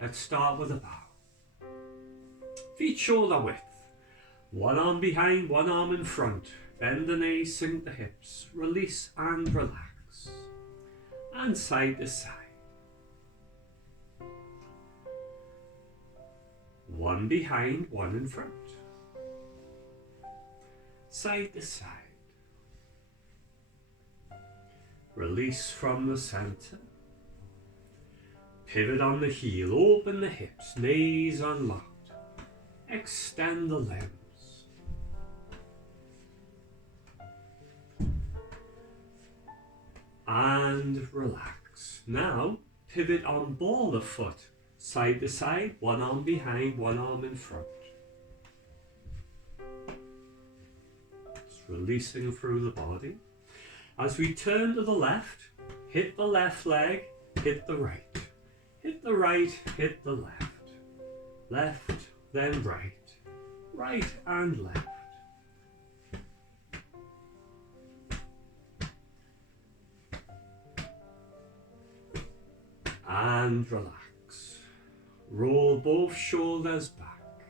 Let's start with a bow. Feet shoulder width. One arm behind, one arm in front. Bend the knees, sink the hips. Release and relax. And side to side. One behind, one in front. Side to side. Release from the center. Pivot on the heel, open the hips, knees unlocked. Extend the limbs. And relax. Now, pivot on ball of foot, side to side, one arm behind, one arm in front. Just releasing through the body. As we turn to the left, hit the left leg, hit the right. Hit the right, hit the left. Left, then right. Right and left. And relax. Roll both shoulders back.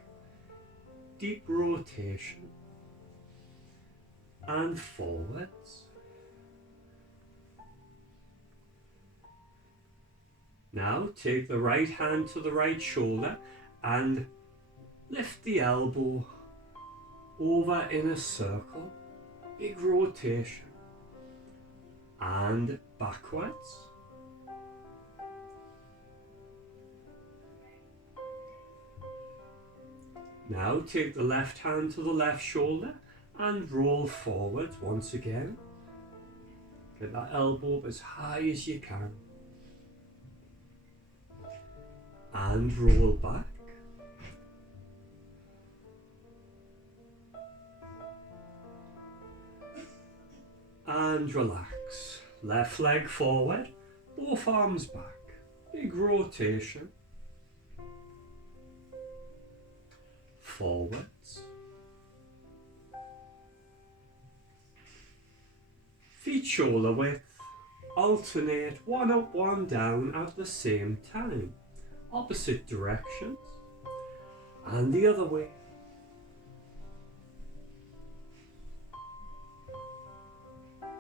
Deep rotation. And forwards. Now take the right hand to the right shoulder and lift the elbow over in a circle. Big rotation. And backwards. Now take the left hand to the left shoulder and roll forwards once again. Get that elbow up as high as you can. And roll back. And relax. Left leg forward, both arms back. Big rotation. Forwards. Feet shoulder width. Alternate one up, one down at the same time. Opposite directions. And the other way.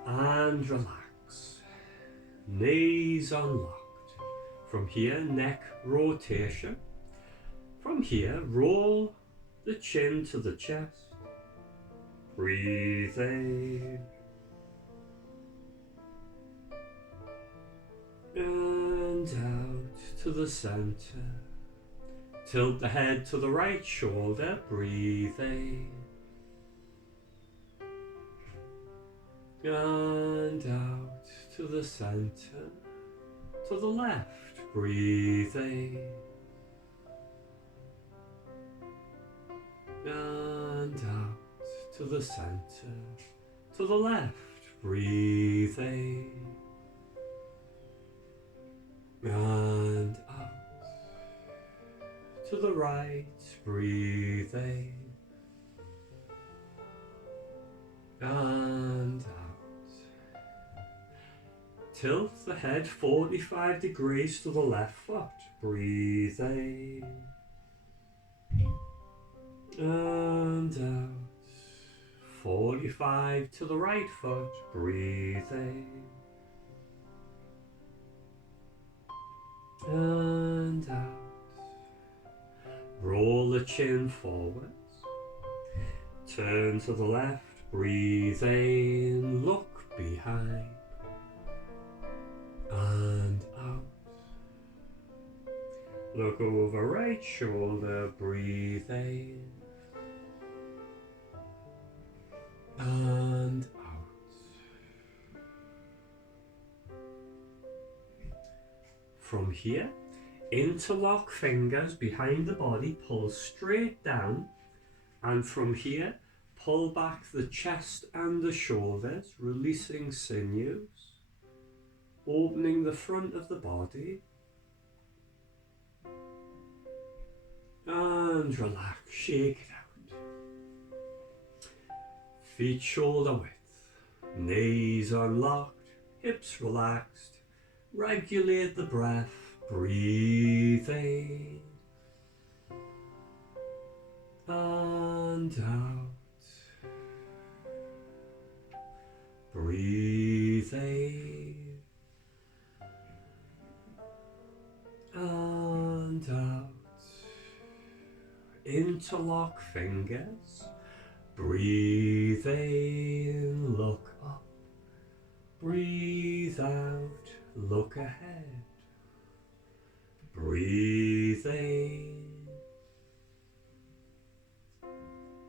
And relax. Knees unlocked. From here, neck rotation. From here, roll the chin to the chest. Breathe in. And out to the center. Tilt the head to the right shoulder. Breathe in. And out to the center. To the left. Breathe in. And out to the center. To the left. Breathe in. And out to the right, breathe in and out. Tilt the head 45 degrees to the left foot, breathe in and out. 45 to the right foot, breathe in. And out. Roll the chin forwards. Turn to the left. Breathe in. Look behind. And out. Look over right shoulder. Breathe in. And out. From here, interlock fingers behind the body, pull straight down, and from here, pull back the chest and the shoulders, releasing sinews, opening the front of the body, and relax, shake it out. Feet shoulder width, knees unlocked, hips relaxed. Regulate the breath, Breathe in and out. Breathe in and out. Interlock fingers. Breathe in, look up. Breathe out, look ahead. Breathe in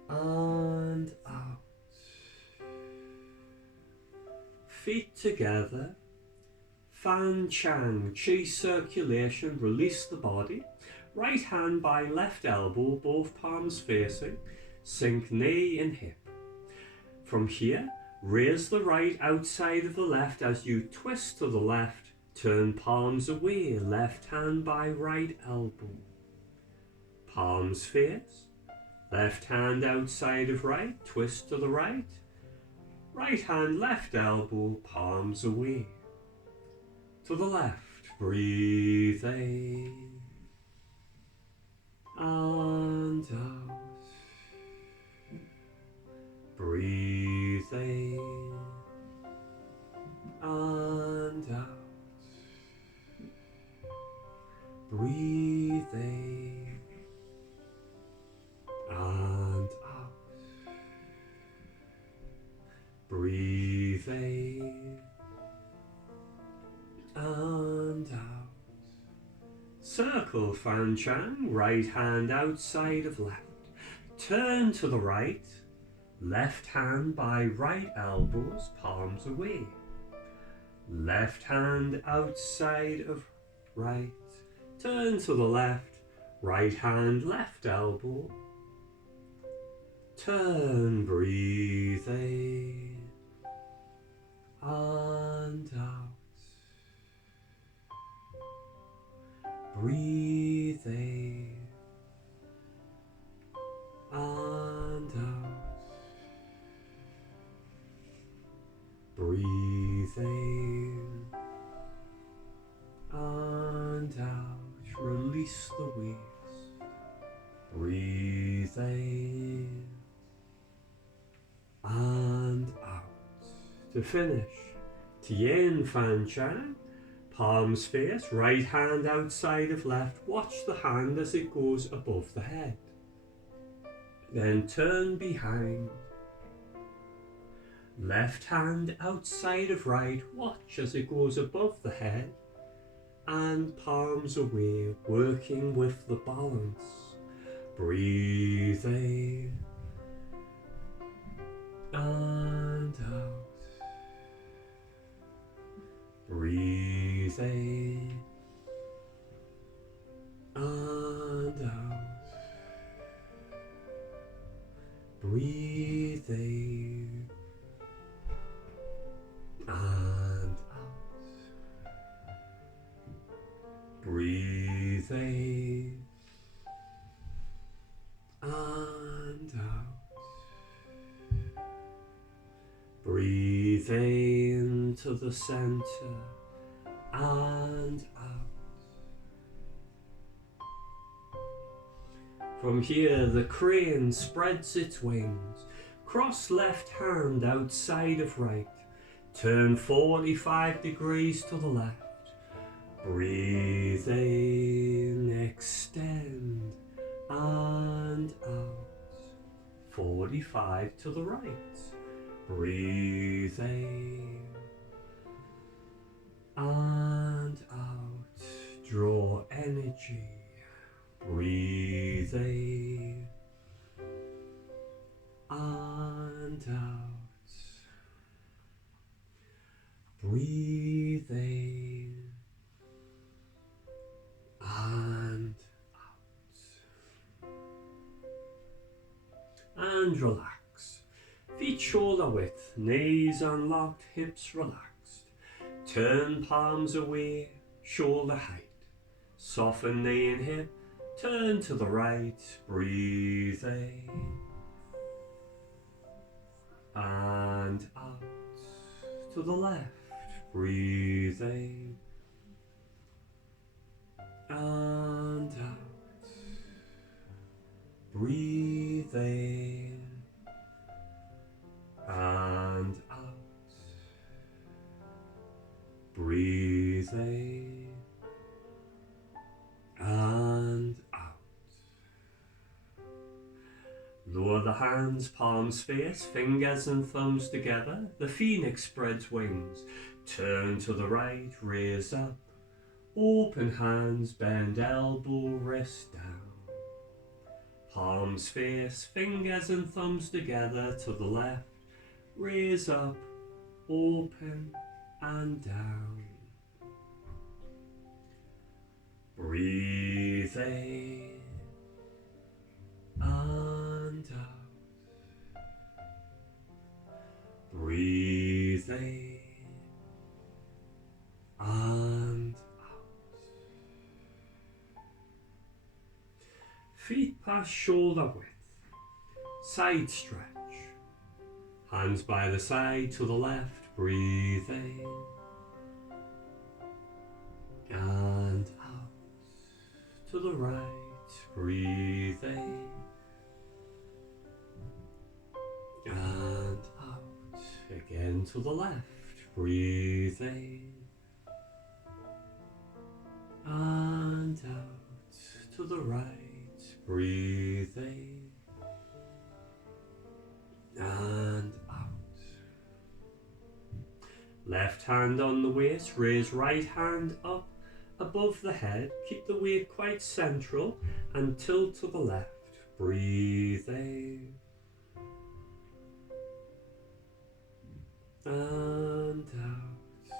and out. Feet together. Fan Chang, chi circulation, release the body. Right hand by left elbow, both palms facing. Sink knee and hip. From here, raise the right outside of the left as you twist to the left. Turn palms away, left hand by right elbow. Palms face. Left hand outside of right, twist to the right. Right hand, left elbow, palms away. To the left, breathe in and out. Breathe in and out. Breathe in and out. Breathe in and out. Circle Fan Chang, right hand outside of left. Turn to the right. Left hand by right elbows, palms away. Left hand outside of right. Turn to the left. Right hand, left elbow. Turn, breathe in and out. Breathe in and out. Breathe in and out. Release the waist. Breathe in and out. To finish, Tien Fan Chang. Palms face, right hand outside of left. Watch the hand as it goes above the head. Then turn behind. Left hand outside of right. Watch as it goes above the head. And palms away, working with the balance. Breathe in and out. Breathe in and out. Breathe in and out. Breathe in and out. Breathe into the center and out. From here, the crane spreads its wings. Cross left hand outside of right. Turn 45 degrees to the left. Breathe in, extend and out. 45 to the right. Breathe in and out. Draw energy. Breathe in and out. Breathe in and out. And relax. Feet shoulder width, knees unlocked, hips relaxed. Turn palms away, shoulder height. Soften knee and hip, turn to the right, breathe in and out. To the left, breathe in and out. Breathe in and out. Breathe in and out. Lower the hands, palms face, fingers and thumbs together. The phoenix spreads wings. Turn to the right, raise up. Open hands, bend elbow, wrist down. Palms face, fingers and thumbs together to the left. Raise up, open and down. Breathe in and out. Breathe in and out. Feet past shoulder width. Side stretch. Hands by the side to the left. Breathe in and out. To the right. Breathe in and out. Again to the left. Breathe in and out. To the right. Breathe in and out. Left hand on the waist, raise right hand up above the head. Keep the weight quite central and tilt to the left. Breathe in and out.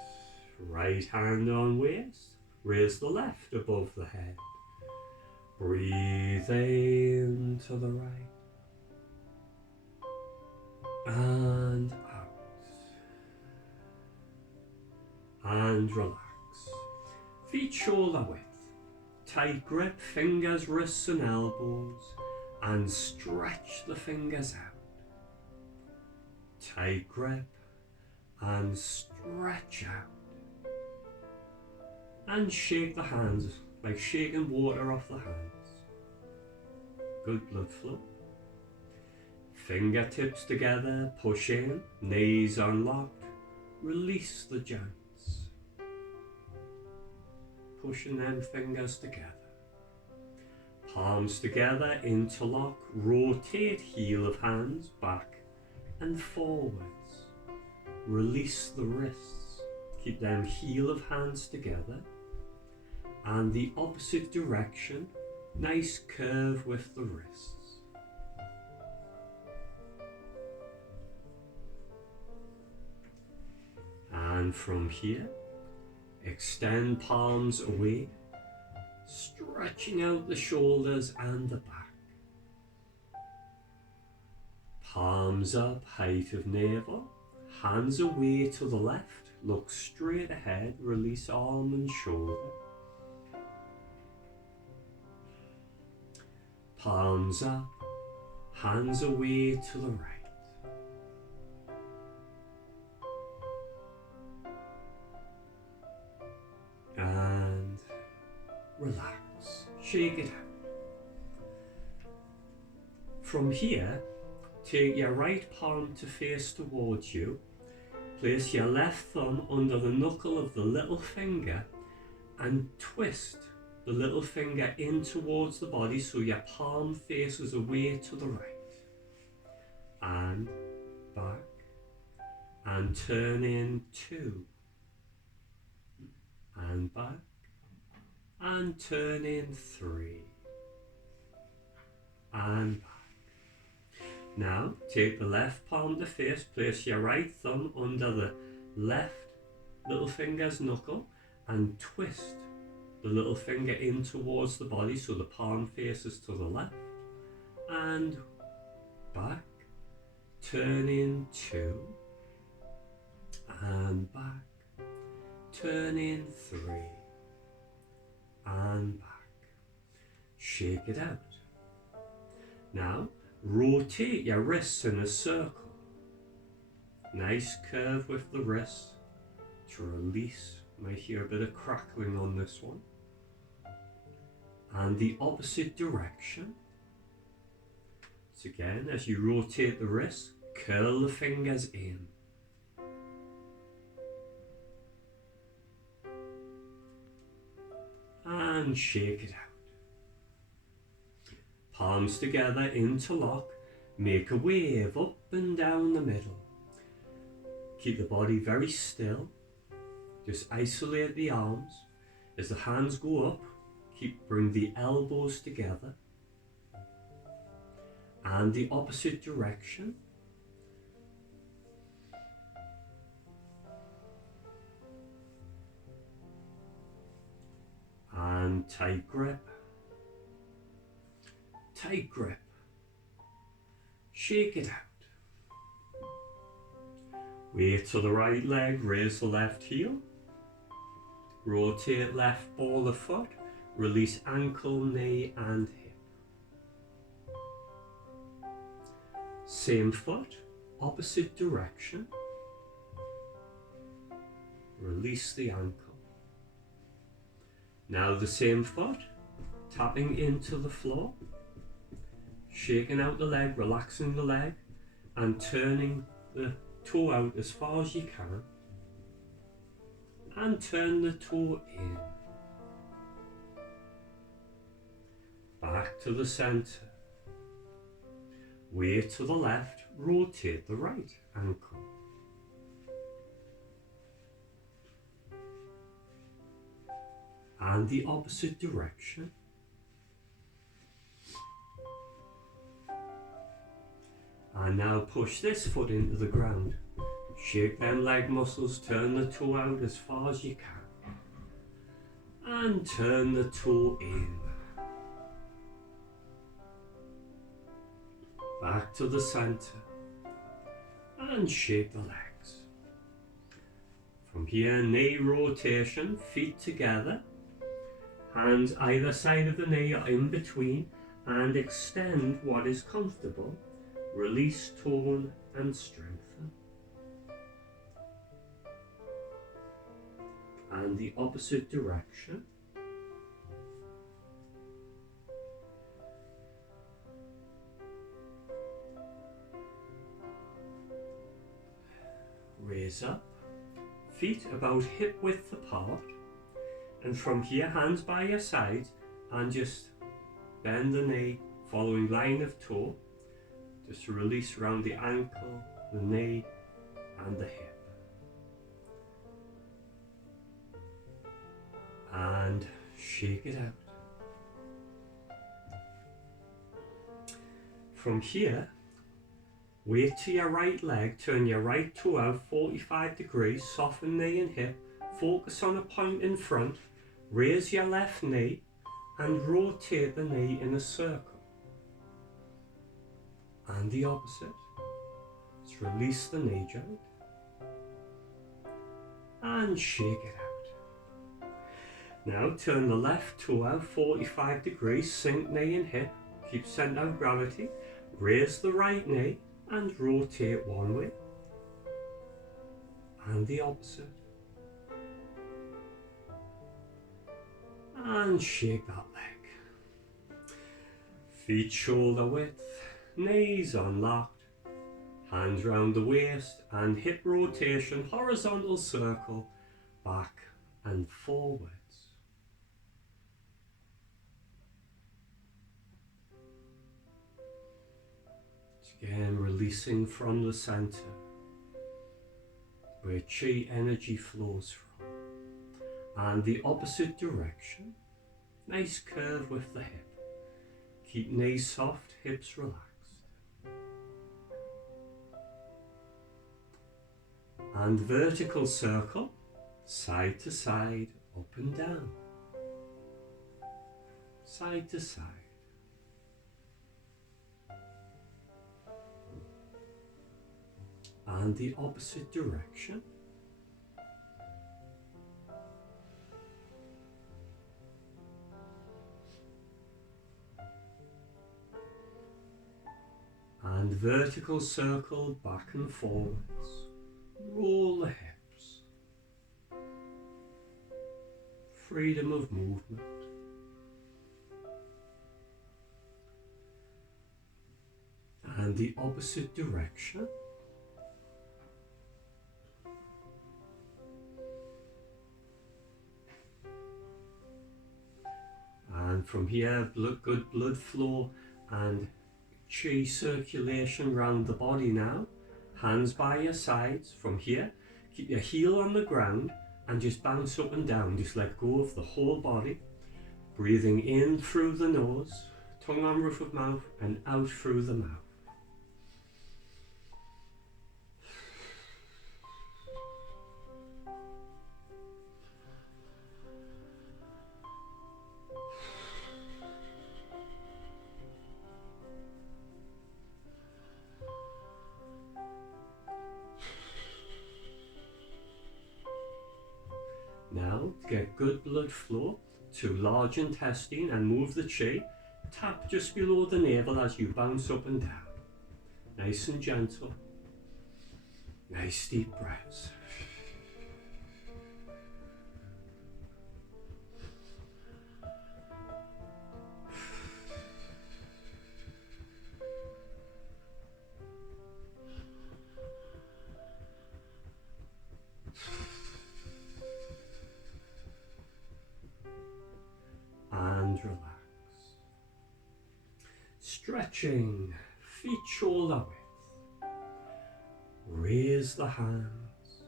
Right hand on waist, raise the left above the head. Breathe in to the right and out. And relax. Feet shoulder width. Tight grip, fingers, wrists and elbows, and stretch the fingers out. Tight grip and stretch out. And shake the hands like shaking water off the hands. Good blood flow. Fingertips together, push in, knees unlocked, release the joints. Pushing them fingers together. Palms together, interlock, rotate heel of hands back and forwards. Release the wrists. Keep them heel of hands together. And the opposite direction, nice curve with the wrists. And from here, extend palms away, stretching out the shoulders and the back. Palms up, height of navel, hands away to the left, look straight ahead, release arm and shoulder. Palms up, hands away to the right. And relax, shake it out. From here, take your right palm to face towards you. Place your left thumb under the knuckle of the little finger and twist the little finger in towards the body so your palm faces away to the right. And back. And turn in 2. And back. And turn in 3. And back. Now take the left palm to face, place your right thumb under the left little finger's knuckle and twist the little finger in towards the body so the palm faces to the left. And back. Turn in 2. And back. Turn in 3. And back. Shake it out. Now, rotate your wrists in a circle. Nice curve with the wrists to release. You might hear a bit of crackling on this one. and the opposite direction. So again, as you rotate the wrist, curl the fingers in. And shake it out. Palms together, interlock, make a wave up and down the middle. Keep the body very still. Just isolate the arms. As the hands go up, bring the elbows together. And the opposite direction. And tight grip. Tight grip. Shake it out. Weight to the right leg, raise the left heel. Rotate left ball of foot. Release ankle, knee and hip. Same foot, opposite direction. Release the ankle. Now the same foot, tapping into the floor. Shaking out the leg, relaxing the leg, and turning the toe out as far as you can. And turn the toe in. Back to the centre. Weight to the left, rotate the right ankle. And the opposite direction. And now push this foot into the ground. Shake them leg muscles, turn the toe out as far as you can. And turn the toe in. Back to the centre. And shake the legs. From here, knee rotation, feet together. Hands either side of the knee or in between. And extend what is comfortable. Release, tone and strengthen. And the opposite direction. Raise up, feet about hip width apart, and from here hands by your sides and just bend the knee following line of toe. Just to release around the ankle, the knee and the hip. And shake it out. From here, weight to your right leg, turn your right toe out 45 degrees, soften knee and hip, focus on a point in front, raise your left knee and rotate the knee in a circle. And the opposite. Let's release the knee joint and shake it out. Now turn the left toe out 45 degrees, sink knee and hip, keep centre of gravity, raise the right knee and rotate one way and the opposite. And shake that leg. Feet shoulder width. Knees unlocked, hands round the waist and hip rotation, horizontal circle, back and forwards. Again, releasing from the centre, where chi energy flows from. And the opposite direction, nice curve with the hip. Keep knees soft, hips relaxed. And vertical circle, side to side, up and down, side to side. And the opposite direction. And vertical circle, back and forwards. Roll the hips. Freedom of movement. and the opposite direction. And from here, good blood flow and chi circulation around the body now. Hands by your sides. From here, keep your heel on the ground and just bounce up and down. Just let go of the whole body. Breathing in through the nose, tongue on roof of mouth, and out through the mouth. Now, get good blood flow to large intestine and move the chi. Tap just below the navel as you bounce up and down. Nice and gentle. Nice deep breaths. And relax. Stretching, feet shoulder width. Raise the hands.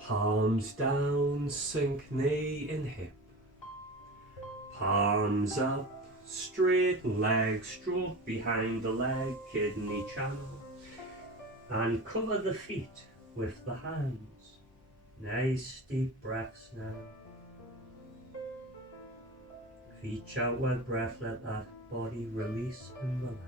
Palms down, sink knee in hip. Palms up, straighten leg, stroke behind the leg, kidney channel. And cover the feet with the hands. Nice deep breaths now. Reach outward breath, let that body release and relax.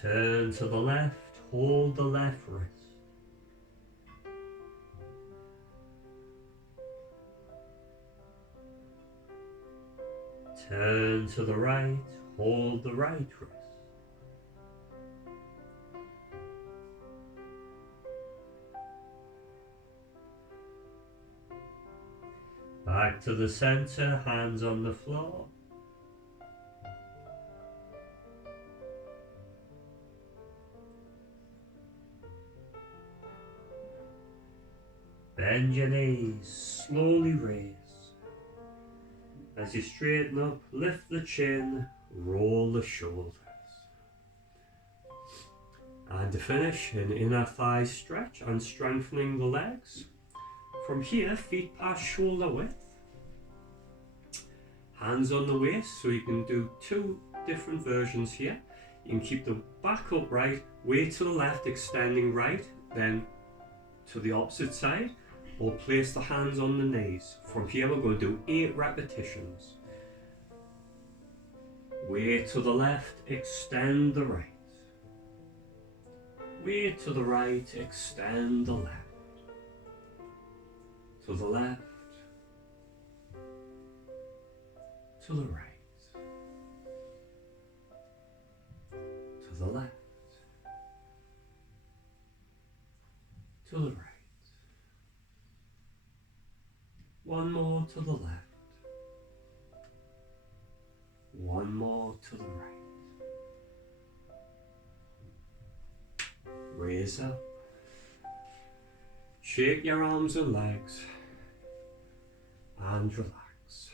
Turn to the left, hold the left wrist. Turn to the right, hold the right wrist. Back to the center, hands on the floor. Bend your knees, slowly raise. As you straighten up, lift the chin, roll the shoulders. And to finish, an inner thigh stretch and strengthening the legs. From here, feet past shoulder width. Hands on the waist, so you can do two different versions here. You can keep the back upright, weight to the left, extending right, then to the opposite side, or place the hands on the knees. From here, we're going to do 8 repetitions. Weight to the left, extend the right. Weight to the right, extend the left. To the left, to the right, to the left, to the right. One more to the left, one more to the right. Raise up. Shake your arms and legs and relax.